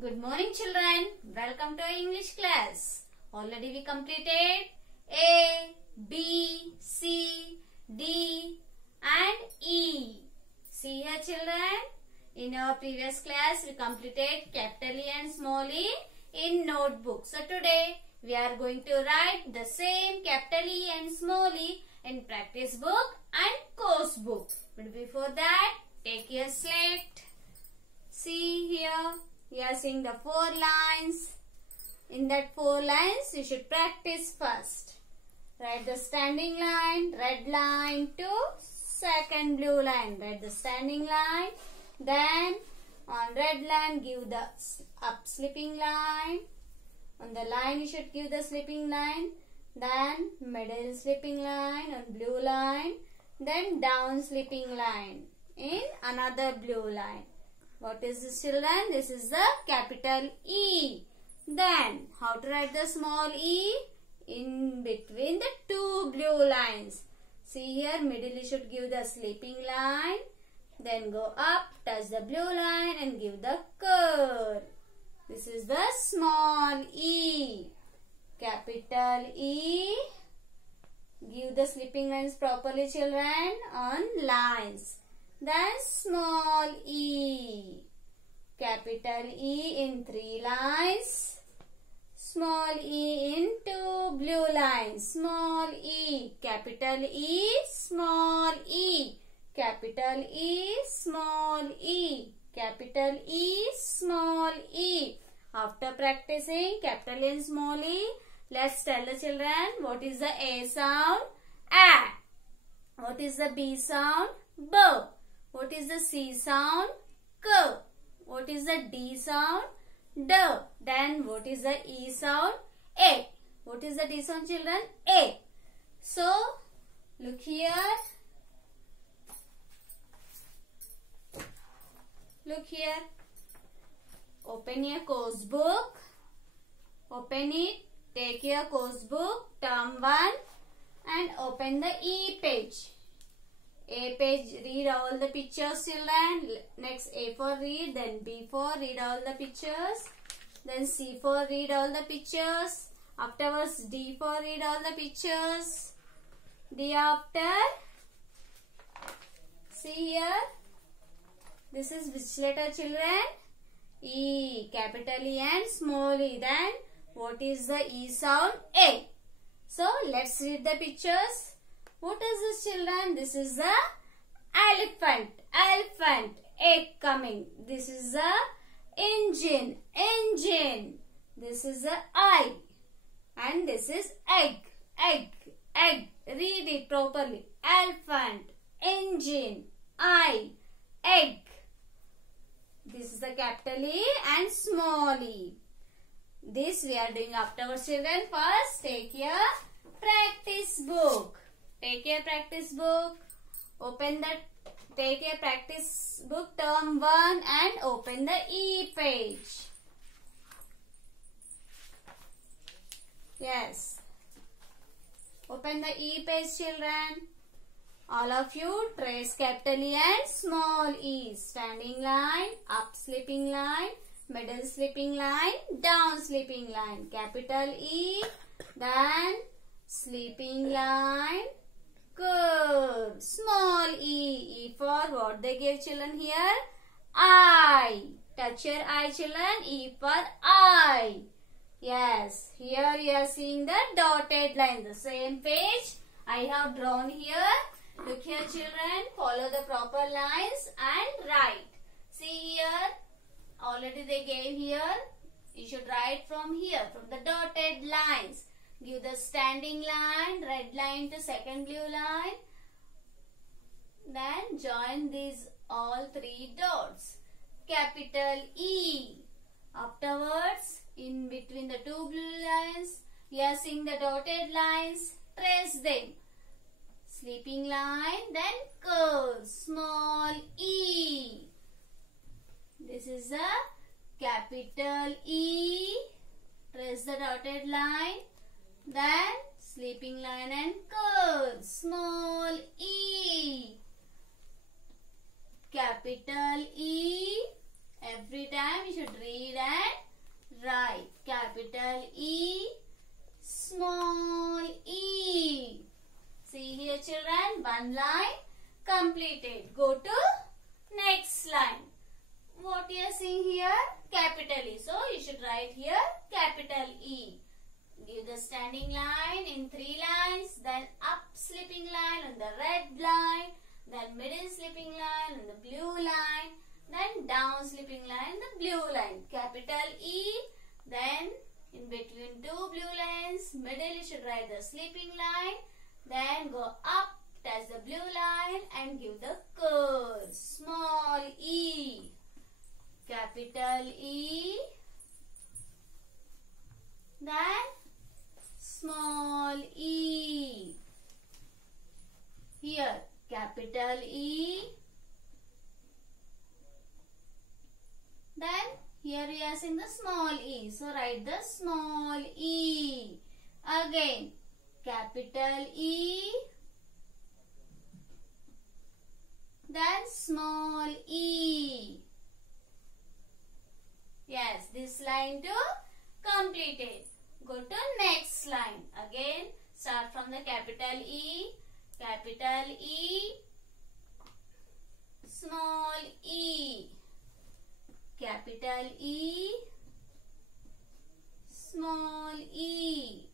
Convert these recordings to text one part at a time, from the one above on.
Good morning, children. Welcome to our English class. Already we completed A, B, C, D and E. See here, children. In our previous class, we completed capital E and small e in notebook. So today, we are going to write the same capital E and small e in practice book and course book. But before that, take your slate. See here. We are seeing the 4 lines. In that 4 lines, you should practice first. Write the standing line, red line to second blue line. Write the standing line. Then on red line, give the up slipping line. On the line, you should give the slipping line. Then middle slipping line on blue line. Then down slipping line in another blue line. What is this, children? This is the capital E. Then, how to write the small e? In between the 2 blue lines. See here, middle you should give the slipping line. Then go up, touch the blue line and give the curve. This is the small e. Capital E. Give the slipping lines properly, children, on lines. Then small e. Capital E in 3 lines. Small e in 2 blue lines. Small e. Capital E. Small e. Capital E. Small e. Capital E. Small e. After practicing capital E and small e, let's tell the children what is the A sound? A. What is the B sound? B. What is the C sound? K. What is the D sound? D. Then what is the E sound? A. What is the D sound, children? A. So, look here. Look here. Open your course book. Open it. Take your course book, term 1 and open the E page. A page, read all the pictures, children. Next A for read, then B for read all the pictures. Then C for read all the pictures. Afterwards D for read all the pictures. D after. See here. This is which letter, children? E. Capital E and small e. Then what is the E sound? A. So let's read the pictures. What is this, children? This is the elephant. Elephant. Egg coming. This is the engine. Engine. This is the eye. And this is egg. Egg. Egg. Read it properly. Elephant. Engine. Eye. Egg. This is the capital E and small e. This we are doing afterwards, children. First, take your practice book. Take your practice book. Open that. Take your practice book term 1 and open the E page. Yes. Open the E page, children. All of you trace capital E and small e. Standing line, up slipping line, middle slipping line, down slipping line. Capital E, then slipping line, curve. Small e. E for what they gave, children, here? I. Touch your eye, children. E for I. Yes. Here you are seeing the dotted line. The same page I have drawn here. Look here, children. Follow the proper lines and write. See here. Already they gave here. You should write from here, from the dotted lines. Give the standing line, red line to second blue line. Then join these all 3 dots. Capital E. Afterwards, in between the 2 blue lines, we are seeing the dotted lines. Trace them. Slipping line, then curve. Small e. This is a capital E. Trace the dotted line. Then slipping line and curve. Small e. Capital E. Every time you should read and write. Capital E, small e. See here children, one line completed. Go to next line. What you are seeing here? Capital E. So you should write here capital E. Give the standing line in 3 lines, then up slipping line on the red line, then middle slipping line on the blue line, then down slipping line on the blue line. Capital E, then in between 2 blue lines, middle you should write the slipping line, then go up, touch the blue line and give the curve. Small e. Capital E, then small e. Here capital E, then here we are seeing the small e. So write the small e. Again capital E, then small e. Yes, this line too completed. Go to next line. Again, start from the capital E, small e, capital E, small e,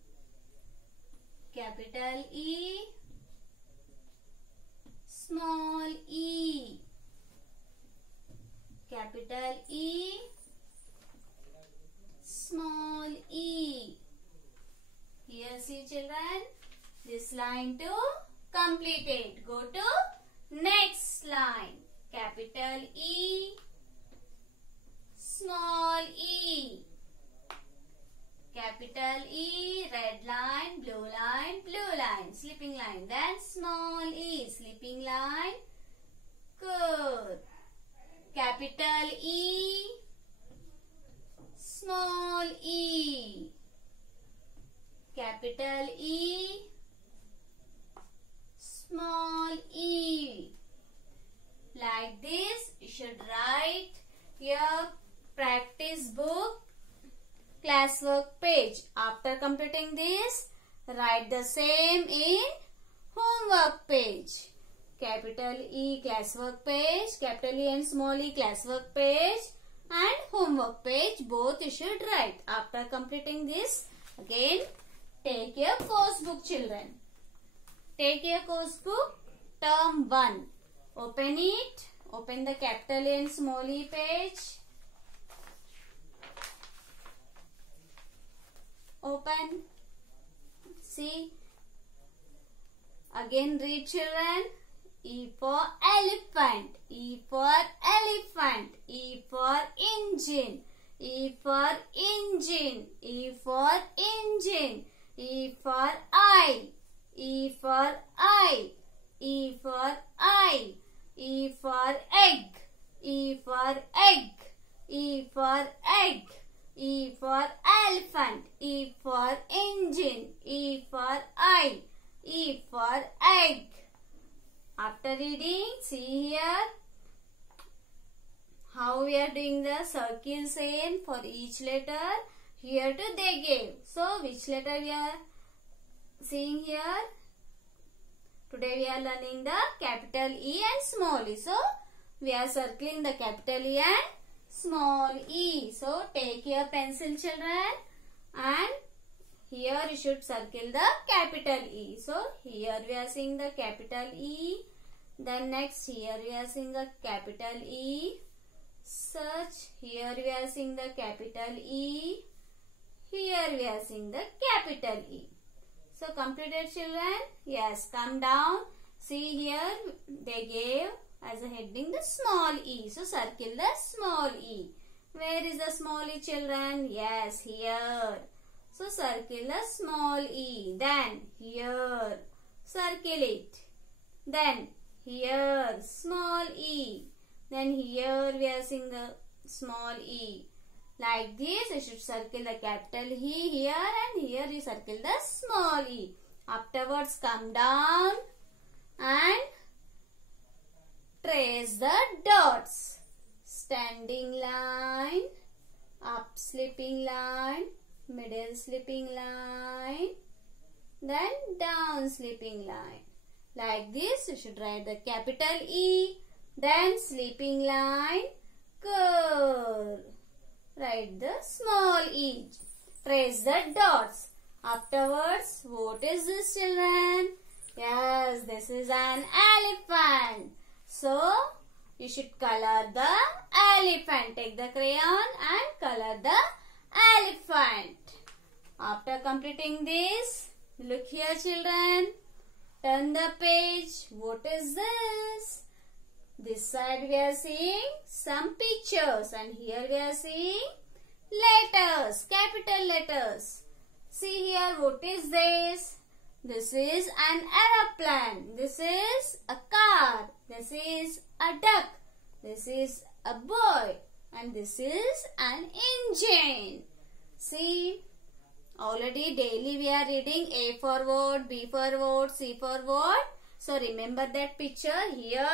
capital E, small e, capital E, small e. Here see children, this line too completed. Go to next line. Capital E, small e, capital E, red line, blue line, slipping line, then small e, slipping line, curve. Capital E, small e, capital E, small e. Like this, you should write your practice book classwork page. After completing this, write the same in homework page. Capital E classwork page, capital E and small e classwork page, and homework page, both you should write. After completing this, again take your course book children. Take your course book, term 1. Open it. Open the capital A and small e page. Open. See. Again read children. E for elephant. E for elephant. E for engine. E for engine. E for engine. E for eye. E for eye. E for eye. E for egg. E for egg. E for egg. E for elephant. E for engine. E for eye. E for egg. After reading, see here how we are doing the circle same for each letter. Here too they gave. So which letter we are seeing here? Today we are learning the capital E and small e. So we are circling the capital E and small e. So take your pencil children, and here you should circle the capital E. So here we are seeing the capital E. Then next here we are seeing the capital E. Such here we are seeing the capital E. Here we are seeing the capital E. So completed children? Yes, come down. See here they gave as a heading the small e. So circle the small e. Where is the small e children? Yes, here. So circle the small e. Then here circle it. Then here small e. Then here we are seeing the small e. Like this, you should circle the capital E here, and here you circle the small e. Afterwards, come down and trace the dots. standing line, up sleeping line, middle sleeping line, then down sleeping line. Like this, you should write the capital E, then sleeping line, curve. Write the small e. Trace the dots. Afterwards, what is this, children? Yes, this is an elephant. So, you should color the elephant. Take the crayon and color the elephant. After completing this, look here, children. Turn the page. What is this? This side we are seeing some pictures, and here we are seeing letters, capital letters. See here, what is this? This is an aeroplane. This is a car. This is a duck. This is a boy. And this is an engine. See, already daily we are reading A for what, B for what, C for what. So remember that picture. Here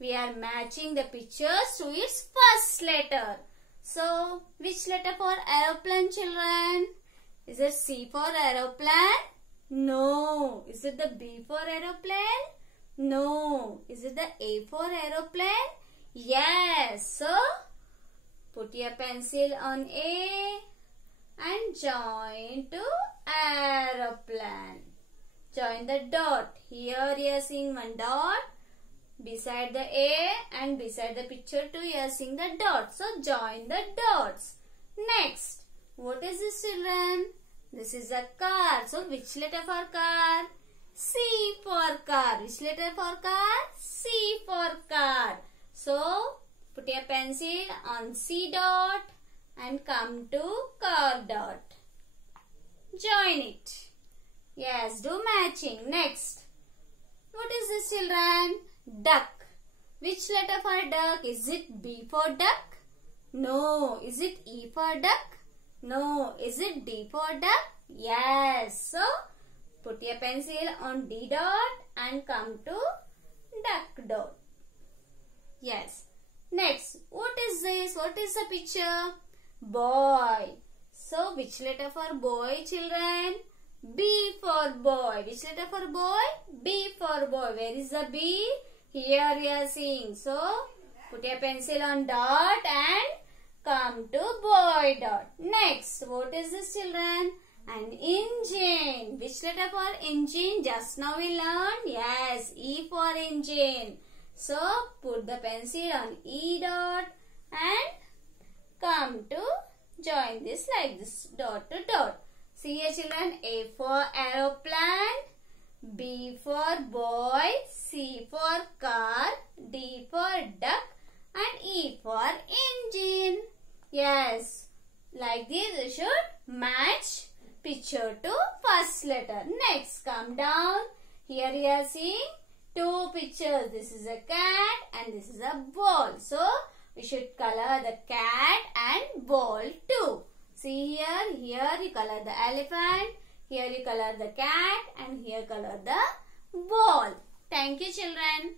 we are matching the pictures to its first letter. So, which letter for aeroplane, children? Is it C for aeroplane? No. Is it the B for aeroplane? No. Is it the A for aeroplane? Yes. So, put your pencil on A and join to aeroplane. Join the dot. Here you are seeing one dot. Beside the A and beside the picture too, you are seeing the dot. So, join the dots. Next, what is this, children? This is a car. So, which letter for car? C for car. Which letter for car? C for car. So, put your pencil on C dot and come to car dot. Join it. Yes, do matching. Next, what is this, children? Duck. Which letter for duck? Is it B for duck? No. Is it E for duck? No. Is it D for duck? Yes. So, put your pencil on D dot and come to duck dot. Yes. Next, what is this? What is the picture? Boy. So, which letter for boy, children? B for boy. Which letter for boy? B for boy. Where is the B? Here we are seeing. So, put your pencil on dot and come to boy dot. Next, what is this, children? An engine. Which letter for engine? Just now we learned. Yes, E for engine. So, put the pencil on E dot and come to join this like this, dot to dot. See here, children. A for aeroplane, B for boy, C for car, D for duck, and E for engine. Yes, like this you should match picture to first letter. Next, come down. Here you are seeing two pictures. This is a cat and this is a ball. So, we should color the cat and ball too. See here, you color the elephant, here you color the cat, and here color the ball. Thank you, children.